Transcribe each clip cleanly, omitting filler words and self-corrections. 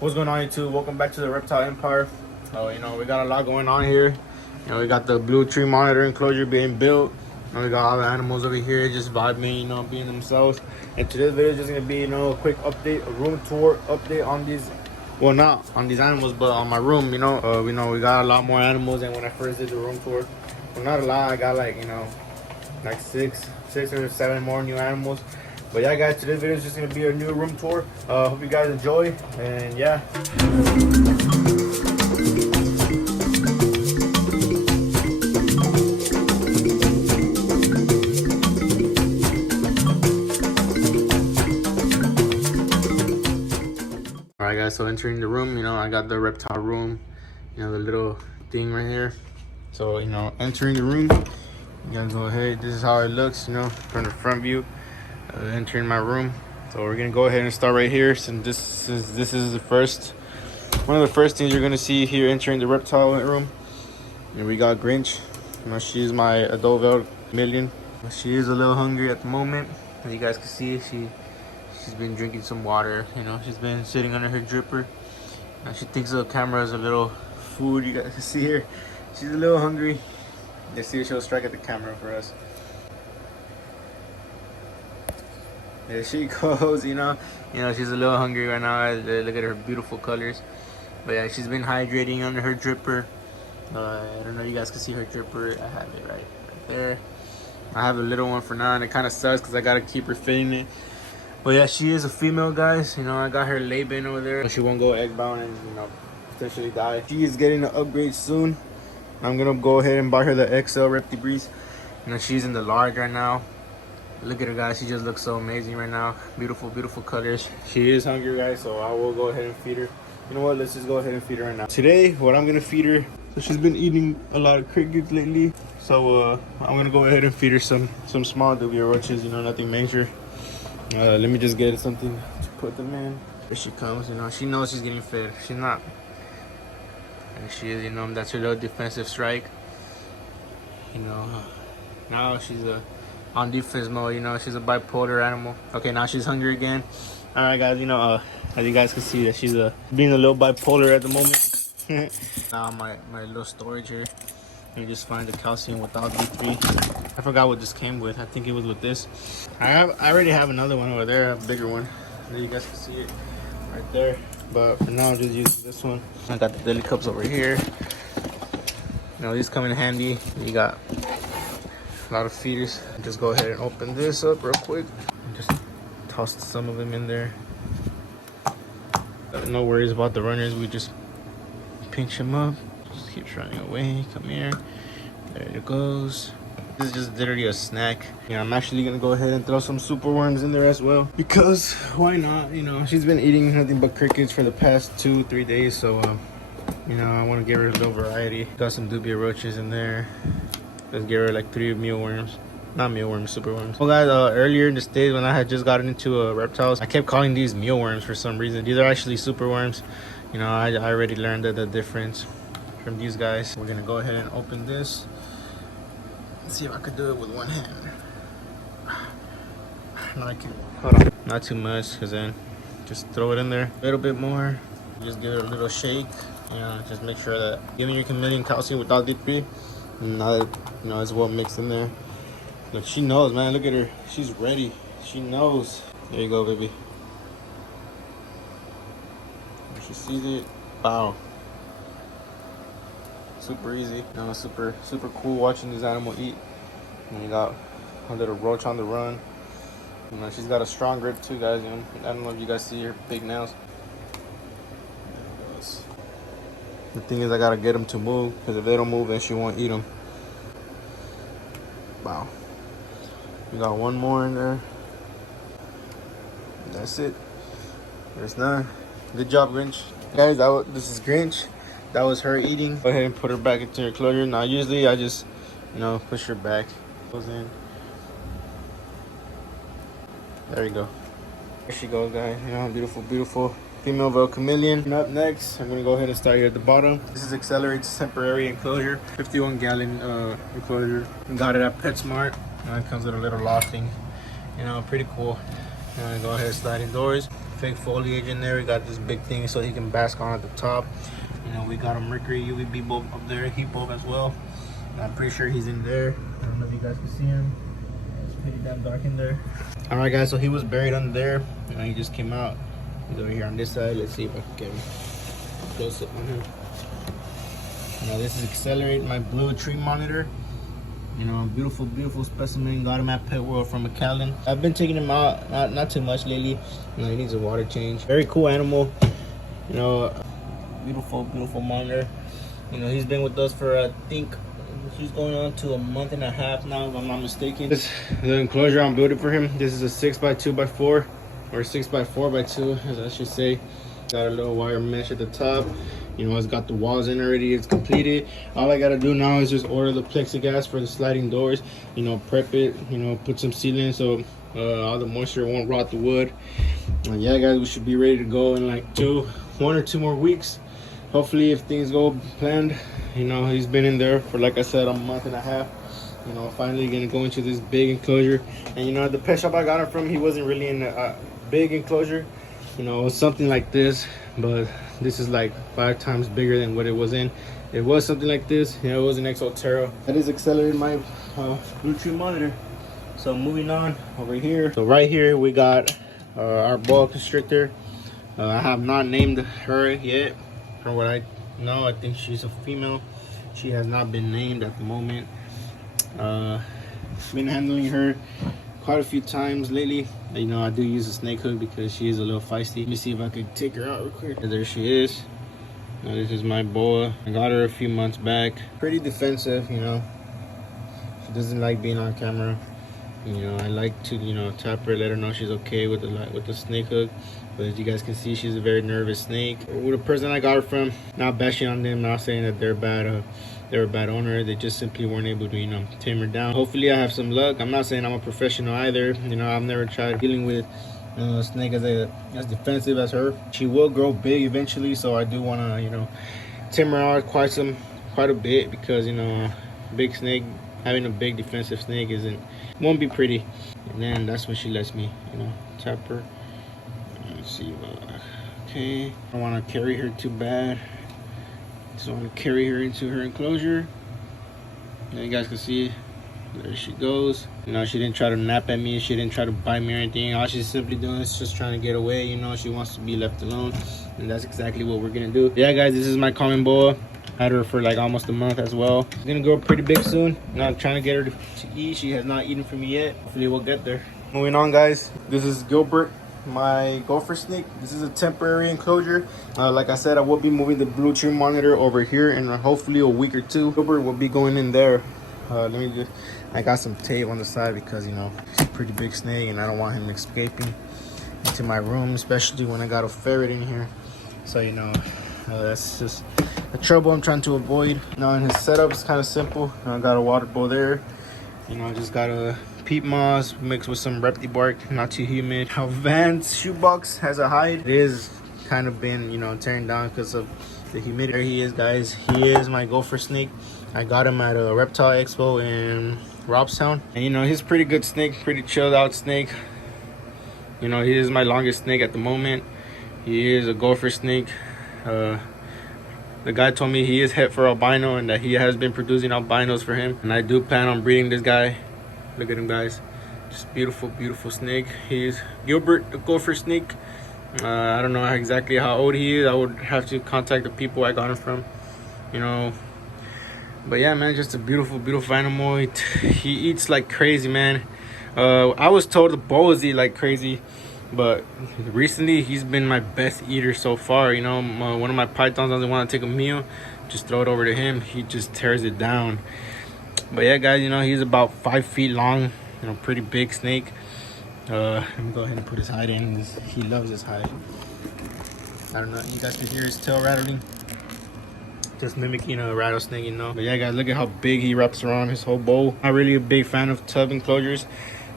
What's going on, YouTube? Welcome back to the Reptile Empire. Oh, we got a lot going on here. We got the blue tree monitor enclosure being built. We got all the animals over here just vibing, being themselves. And today's video is just gonna be, a quick update, a room tour update on these. Well, not on these animals, but on my room. We got a lot more animals than when I first did the room tour. Well, not a lot. I got like six or seven more new animals. But yeah, guys, today's video is just gonna be a new room tour. Hope you guys enjoy, and yeah. Alright, guys, so entering the room, I got the reptile room, the little thing right here. So, entering the room, you guys go ahead. This is how it looks, from the front view. Entering my room. So we're gonna go ahead and start right here, since this is one of the first things you're gonna see here entering the reptile room. And we got Grinch. She's my adult veiled chameleon. She is a little hungry at the moment. As you guys can see, she's been drinking some water. She's been sitting under her dripper. Now she thinks the camera is a little food. You guys can see her. She's a little hungry. Let's see if she'll strike at the camera for us. There she goes, she's a little hungry right now. Look at her beautiful colors. But yeah, she's been hydrating under her dripper. I don't know if you guys can see her dripper. I have it right there. I have a little one for now, and it kind of sucks because I got to keep her fitting it. But yeah, she is a female, guys. I got her lay-bin over there. She won't go egg-bound and, potentially die. She is getting an upgrade soon. I'm going to go ahead and buy her the XL Repti Breeze. She's in the large right now. Look at her, guys. She just looks so amazing right now. Beautiful, beautiful colors. She is hungry, guys, so I will go ahead and feed her. You know what? Let's just go ahead and feed her right now. Today, what I'm going to feed her, so she's been eating a lot of crickets lately. So I'm going to go ahead and feed her some small dubia roaches, nothing major. Let me just get something to put them in. Here she comes, she knows she's getting fed. She's not. And she is, that's her little defensive strike. Now she's on defense mode, she's a bipolar animal. Okay, now she's hungry again. All right, guys, as you guys can see, that she's being a little bipolar at the moment. Now my little storage here. You just find the calcium without D3. I forgot what this came with. I think it was with this. I already have another one over there, a bigger one. There you guys can see it right there. But for now, I'm just using this one. I got the deli cups over here. These come in handy. You got a lot of feeders. Just go ahead and open this up real quick. Just toss some of them in there. No worries about the runners. We just pinch them up. Just keeps running away. Come here. There it goes. This is just literally a snack. I'm actually gonna go ahead and throw some super worms in there as well, because why not? She's been eating nothing but crickets for the past 2-3 days, so I want to give her a little variety. Got some dubia roaches in there. Let's give her like 3 mealworms. Not mealworms, super worms. Well, guys, earlier in the days when I had just gotten into reptiles, I kept calling these mealworms for some reason. These are actually super worms. I already learned the difference from these guys. We're gonna go ahead and open this. Let's see if I could do it with one hand. No, I can't. Hold on. Not too much, because then just throw it in there. A little bit more. Just give it a little shake. Just make sure that giving your chameleon calcium without D3. Now that it's well mixed in there. Look, she knows, man. Look at her. She's ready. She knows. There you go, baby. When she sees it, wow. Super easy. Super cool watching this animal eat. And you got a little roach on the run. She's got a strong grip too, guys. I don't know if you guys see her big nails. There it goes. The thing is, I gotta get them to move, because if they don't move, then she won't eat them. Wow. We got one more in there. That's it. There's none. Good job, Grinch. Guys, this is Grinch. That was her eating. Go ahead and put her back into her enclosure. Now, usually I just, push her back. Goes in. There you go. There she goes, guys. Beautiful, beautiful female veiled chameleon. And up next, I'm gonna go ahead and start here at the bottom. This is Accelerate's temporary enclosure, 51-gallon enclosure. Got it at PetSmart. It comes with a little lofting. Pretty cool. Go ahead and slide indoors. fake foliage in there. We got this big thing so he can bask on at the top. You know, we got a Mercury UVB bulb up there, heat bulb as well. I'm pretty sure he's in there. I don't know if you guys can see him. It's pretty damn dark in there. All right, guys, so he was buried under there. And he just came out. He's over here on this side. Let's see if I can get him close up on him. Now this is Accelerate, my blue tree monitor. You know, beautiful, beautiful specimen. Got him at Pet World from McAllen. I've been taking him out, not too much lately. You know, he needs a water change. Very cool animal. You know, beautiful, beautiful monitor. You know, he's been with us for, I think, he's going on to a month and a half now, if I'm not mistaken. This the enclosure I'm building for him. This is a 6x2x4, or 6x4x2, as I should say. Got a little wire mesh at the top. You know, it's got the walls in already. It's completed. All I gotta do now is just order the plexiglass for the sliding doors. You know, prep it. You know, put some sealant so all the moisture won't rot the wood. Yeah, guys, we should be ready to go in like 1 or 2 more weeks. Hopefully, if things go planned. You know, he's been in there for, like I said, a month and a half. You know, finally gonna go into this big enclosure. And you know, at the pet shop I got him from, he wasn't really in a big enclosure. You know, it was something like this, but this is like 5 times bigger than what it was in. It was something like this. You know, it was an Exotero. That is Accelerate, my blue tree monitor. So moving on over here. So right here we got our boa constrictor. I have not named her yet. From what I know, I think she's a female. She has not been named at the moment. Been handling her quite a few times lately. You know, I do use a snake hook because she is a little feisty. Let me see if I could take her out real quick. There she is. Now this is my boa. I got her a few months back. Pretty defensive, you know. She doesn't like being on camera. You know, I like to, you know, tap her, let her know she's okay with the snake hook. But as you guys can see, she's a very nervous snake. With the person I got her from, not bashing on them, not saying that they're bad. They're a bad owner. They just simply weren't able to, you know, tame her down. Hopefully I have some luck. I'm not saying I'm a professional either. You know, I've never tried dealing with a snake as defensive as her. She will grow big eventually, so I do want to, you know, tame her out quite a bit, because, you know, big snake, having a big defensive snake won't be pretty. And then that's when she lets me, you know, tap her. Let's see. Okay. I don't want to carry her too bad. Just want to carry her into her enclosure. And you guys can see, there she goes. You know, she didn't try to nap at me. She didn't try to bite me or anything. All she's simply doing is just trying to get away. You know, she wants to be left alone. And that's exactly what we're going to do. Yeah, guys, this is my common boa. Had her for like almost a month as well. She's going to grow pretty big soon. Now I'm trying to get her to eat. She has not eaten from me yet. Hopefully we'll get there. Moving on, guys. This is Gilbert, my gopher snake. This is a temporary enclosure. Like I said, I will be moving the blue tree monitor over here in hopefully a week or 2. Gilbert will be going in there. I got some tape on the side because, you know, he's a pretty big snake and I don't want him escaping into my room, especially when I got a ferret in here. So, you know, that's just the trouble I'm trying to avoid. Now, in his setup is kind of simple. I got a water bowl there. You know, I just got a peat moss mixed with some reptile bark, not too humid. How Van's shoebox has a hide. It is kind of been, you know, tearing down because of the humidity. There he is, guys. He is my gopher snake. I got him at a reptile expo in Robstown. And, you know, he's a pretty good snake, pretty chilled out snake. You know, he is my longest snake at the moment. He is a gopher snake. The guy told me he is het for albino and that he has been producing albinos for him. And I do plan on breeding this guy. Look at him, guys. Just beautiful, beautiful snake. He's Gilbert, the gopher snake. I don't know exactly how old he is. I would have to contact the people I got him from, you know. But yeah, man, just a beautiful, beautiful animal. He eats like crazy, man. I was told the boas eat like crazy, but recently he's been my best eater so far. You know, one of my pythons doesn't want to take a meal, just throw it over to him. He just tears it down. But yeah, guys, you know, he's about 5 feet long. You know, pretty big snake. Let me go ahead and put his hide in. He loves his hide. I don't know, you guys can hear his tail rattling. Just mimicking a rattlesnake, you know. But yeah, guys, look at how big he wraps around his whole bowl. Not really a big fan of tub enclosures.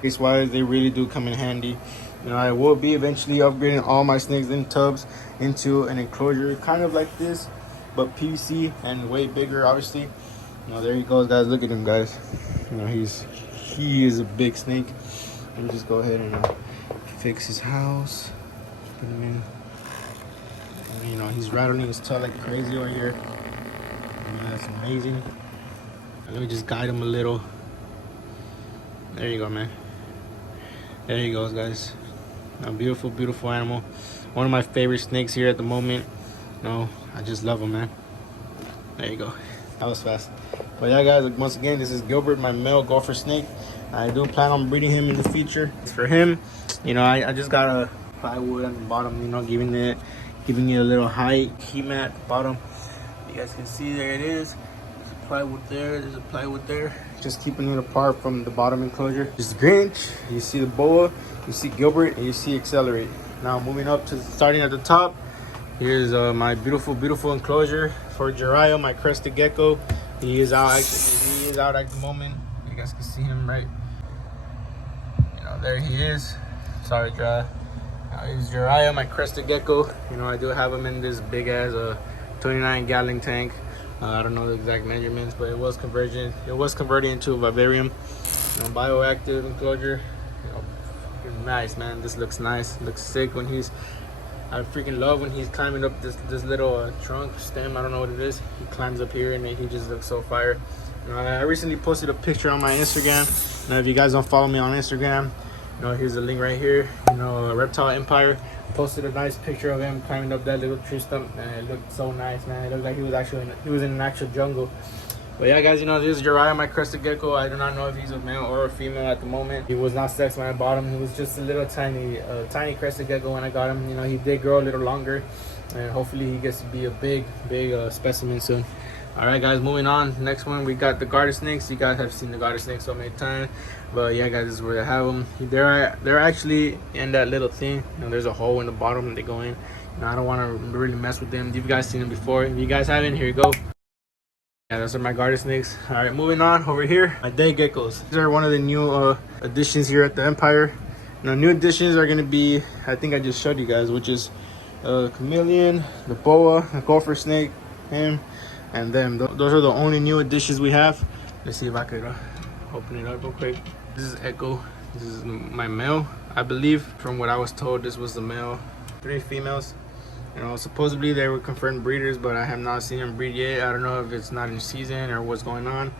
Case wise, they really do come in handy. You know, I will be eventually upgrading all my snakes in tubs into an enclosure, kind of like this, but PVC and way bigger, obviously. You know, there he goes, guys. Look at him, guys. You know, he is a big snake. Let me just go ahead and fix his house. Put him in. And, you know, he's rattling his tail like crazy over here. That's amazing. Let me just guide him a little. There you go, man. There he goes, guys. A beautiful, beautiful animal. One of my favorite snakes here at the moment. No, I just love him, man. There you go. That was fast. But yeah, guys, once again, this is Gilbert, my male gopher snake. I do plan on breeding him in the future. For him, you know, I just got a plywood on the bottom, you know, giving it a little height. Heat mat at the bottom. You guys can see there it is. There's a plywood there. There's a plywood there. Just keeping it apart from the bottom enclosure. This is Grinch. You see the boa. You see Gilbert, and you see Accelerate. Now moving up to starting at the top. Here's my beautiful, beautiful enclosure for Jiraiya, my crested gecko. He is out. Actually, he is out at the moment. You guys can see him, right? You know, there he is. Sorry, Jiraiya. Here's Jiraiya, my crested gecko. You know, I do have him in this big ass 29-gallon tank. I don't know the exact measurements, but it was converted into a vivarium. You know, bioactive enclosure. You know, nice, man. This looks nice. Looks sick when he's. I freaking love when he's climbing up this little trunk stem. I don't know what it is. He climbs up here and he just looks so fire. You know, I recently posted a picture on my Instagram. Now, if you guys don't follow me on Instagram, you know, here's the link right here. You know, Reptile Empire posted a nice picture of him climbing up that little tree stump, and it looked so nice, man. It looked like he was in an actual jungle. But yeah, guys, you know, this is Jiraiya, my crested gecko. I do not know if he's a male or a female at the moment. He was not sexed when I bought him. He was just a little tiny crested gecko when I got him. You know, he did grow a little longer, and hopefully he gets to be a big specimen soon. All right, guys, moving on. Next one, we got the garter snakes. You guys have seen the garter snakes so many times, but yeah, guys, this is where I have them. They're actually in that little thing. You know, there's a hole in the bottom and they go in. You know, I don't want to really mess with them. You guys seen them before? If you guys haven't, here you go. Yeah, those are my garter snakes. All right, moving on over here, my day geckos. These are one of the new additions here at the Empire. Now, new additions are gonna be, I think I just showed you guys, which is chameleon, the boa, the gopher snake, him, and them. Those are the only new additions we have. Let's see if I could open it up real quick. This is Echo. This is my male, I believe. From what I was told, this was the male. 3 females. You know, supposedly they were confirmed breeders, but I have not seen them breed yet. I don't know if it's not in season or what's going on,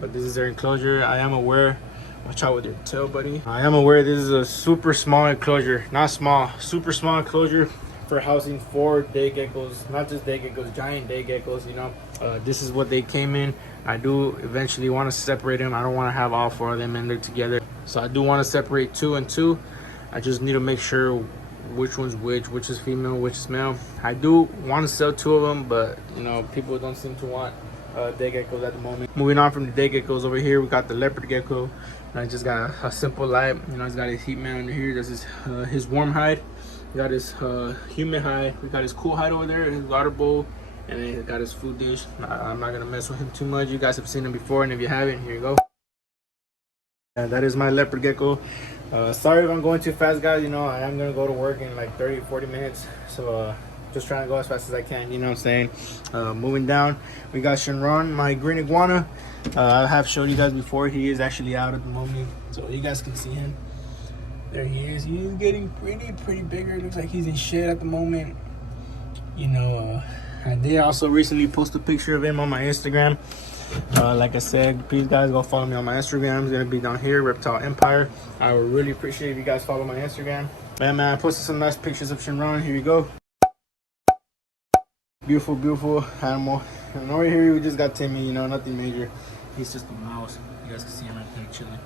but this is their enclosure. I am aware, watch out with your tail, buddy. I am aware this is a super small enclosure, not small, super small enclosure for housing 4 day geckos, not just day geckos, giant day geckos, you know. This is what they came in. I do eventually want to separate them. I don't want to have all 4 of them in there together. So I do want to separate 2 and 2. I just need to make sure which one's which is female, which is male. I do want to sell 2 of them, but you know, people don't seem to want day geckos at the moment. Moving on from the day geckos, over here we got the leopard gecko. And I just got a simple light. You know, he's got his heat mat under here. This is his warm hide. We got his humid hide. We got his cool hide over there, his water bowl, and then he got his food dish. I'm not gonna mess with him too much. You guys have seen him before, and if you haven't, here you go. That is my leopard gecko. Sorry if I'm going too fast, guys. You know, I am gonna go to work in like 30-40 minutes, so just trying to go as fast as I can, you know what I'm saying. Moving down, we got Shenron, my green iguana. I have showed you guys before. He is actually out at the moment, so you guys can see him. There he is. He's getting pretty bigger. Looks like he's in shed at the moment. You know, I did also recently post a picture of him on my Instagram. Like I said, please guys go follow me on my Instagram. It's gonna be down here, Reptile Empire. I would really appreciate if you guys follow my Instagram. Man, I posted some nice pictures of Shenron. Here you go. Beautiful animal. And over here we just got Timmy. You know, nothing major. He's just a mouse. You guys can see him right there chilling.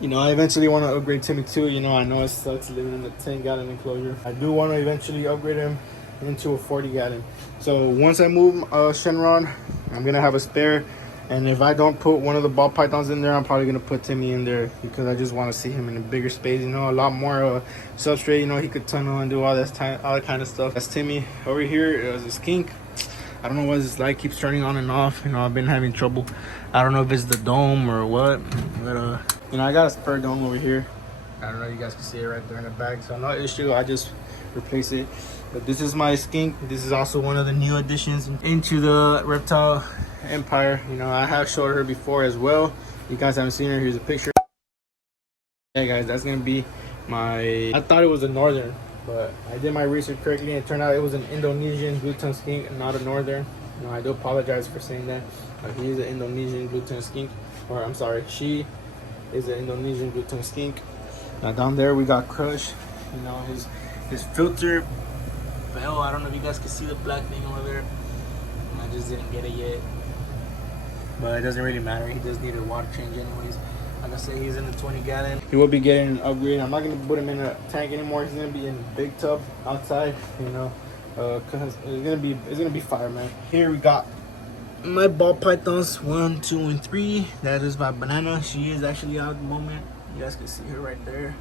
You know, I eventually want to upgrade Timmy too. You know, I know it sucks living in the 10-gallon enclosure. I do want to eventually upgrade him into a 40-gallon. So once I move Shenron, I'm gonna have a spare, and if I don't put one of the ball pythons in there, I'm probably gonna put Timmy in there, because I just want to see him in a bigger space, you know, a lot more substrate. You know, he could tunnel and do all that kind of stuff. That's Timmy. Over here is a skink. I don't know what this light keeps turning on and off. You know, I've been having trouble. I don't know if it's the dome or what, but you know, I got a spare dome over here. I don't know, you guys can see it right there in the back, so no issue. I just replace it. But this is my skink. This is also one of the new additions into the Reptile Empire. You know, I have showed her before as well. You guys haven't seen her, here's a picture. Hey guys, that's gonna be my, I thought it was a northern, But I did my research correctly, and it turned out it was an Indonesian blue-tongued skink, not a northern. I do apologize for saying that. He is an Indonesian blue-tongued skink, or I'm sorry, she is an Indonesian blue-tongued skink. Now down there we got Crush. His filter fell. I don't know if you guys can see the black thing over there. I just didn't get it yet, but it doesn't really matter. He does need a water change anyways. Like I said, he's in the 20-gallon. He will be getting an upgrade. I'm not gonna put him in a tank anymore. He's gonna be in a big tub outside, cause it's gonna be fire, man. Here we got my ball pythons, 1, 2, and 3. That is my banana. She is actually out at the moment. You guys can see her right there.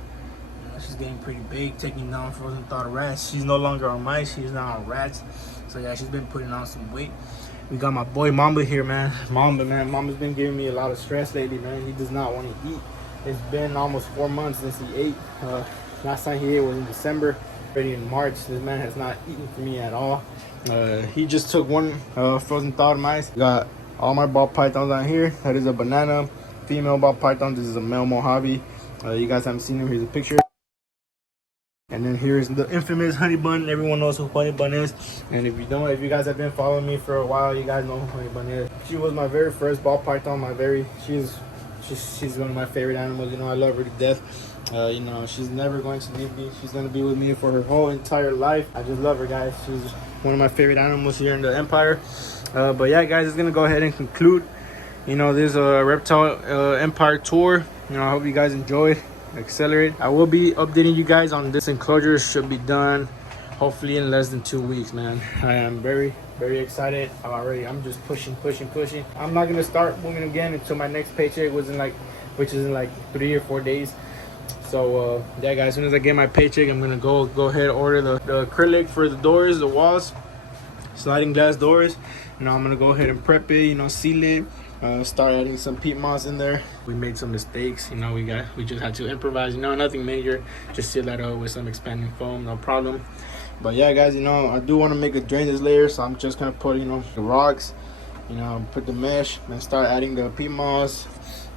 She's getting pretty big, taking down frozen thawed rats. She's no longer on mice. She's now on rats. So yeah, she's been putting on some weight. We got my boy Mamba here, man. Mamba's been giving me a lot of stress lately, man. He does not want to eat. It's been almost 4 months since he ate. Last time he ate was in December. Already in March. This man has not eaten for me at all. He just took one frozen thawed mice. Got all my ball pythons on here. That is a banana, female ball python. This is a male Mojave. You guys haven't seen him. Here's a picture. And then here's the infamous honey bun. Everyone knows who honey bun is. And if you guys have been following me for a while, you guys know who honey bun is. She was my very first ball python. She's one of my favorite animals. I love her to death. She's never going to leave me. She's going to be with me for her whole entire life. I just love her, guys. She's one of my favorite animals here in the Empire. But yeah, guys, it's going to go ahead and conclude this Reptile Empire tour. I hope you guys enjoyed. Accelerate. I will be updating you guys on this enclosure. Should be done hopefully in less than 2 weeks, man. I am very excited. I'm just pushing. I'm not gonna start moving again until my next paycheck which is in like 3 or 4 days. So yeah, guys, as soon as I get my paycheck, I'm gonna go ahead and order the acrylic for the doors, the walls, sliding glass doors. I'm gonna go ahead and prep it, seal it. Start adding some peat moss in there. We made some mistakes, we just had to improvise, nothing major. Just seal that up with some expanding foam, no problem. But yeah, guys, I do want to make a drainage layer, so I'm just gonna put the rocks, put the mesh, and start adding the peat moss,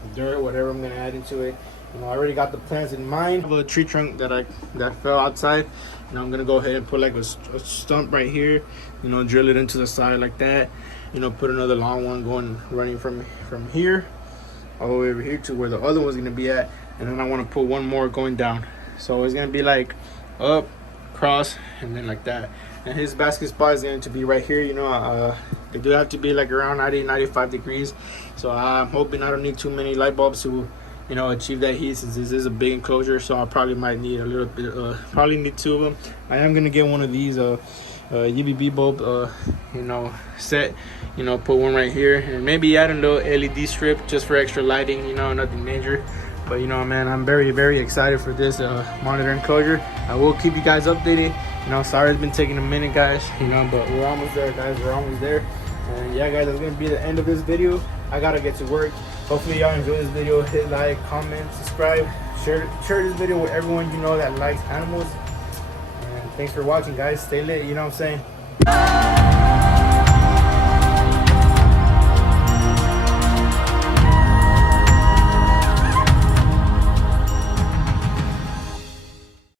the dirt, whatever I'm gonna add into it. I already got the plants in mind. I have a tree trunk that fell outside, and I'm gonna go ahead and put like a stump right here, drill it into the side like that. Put another long one running from here all the way over here to where the other one's gonna be at, and then I want to put one more going down. So it's gonna be like up, cross, and then like that. And his basket spot is going to be right here. They do have to be like around 90-95 degrees. So I'm hoping I don't need too many light bulbs to achieve that heat, since this is a big enclosure. So I probably might need a little bit, probably need 2 of them. I am gonna get one of these UVB bulb set, put one right here, and maybe add a little LED strip just for extra lighting, nothing major. But man, I'm very excited for this monitor enclosure. I will keep you guys updated. Sorry it's been taking a minute, guys, but we're almost there, guys. We're almost there. And yeah, guys, that's gonna be the end of this video. I gotta get to work. Hopefully y'all enjoy this video. Hit like, comment, subscribe, share this video with everyone that likes animals. And thanks for watching, guys. Stay lit, you know what I'm saying?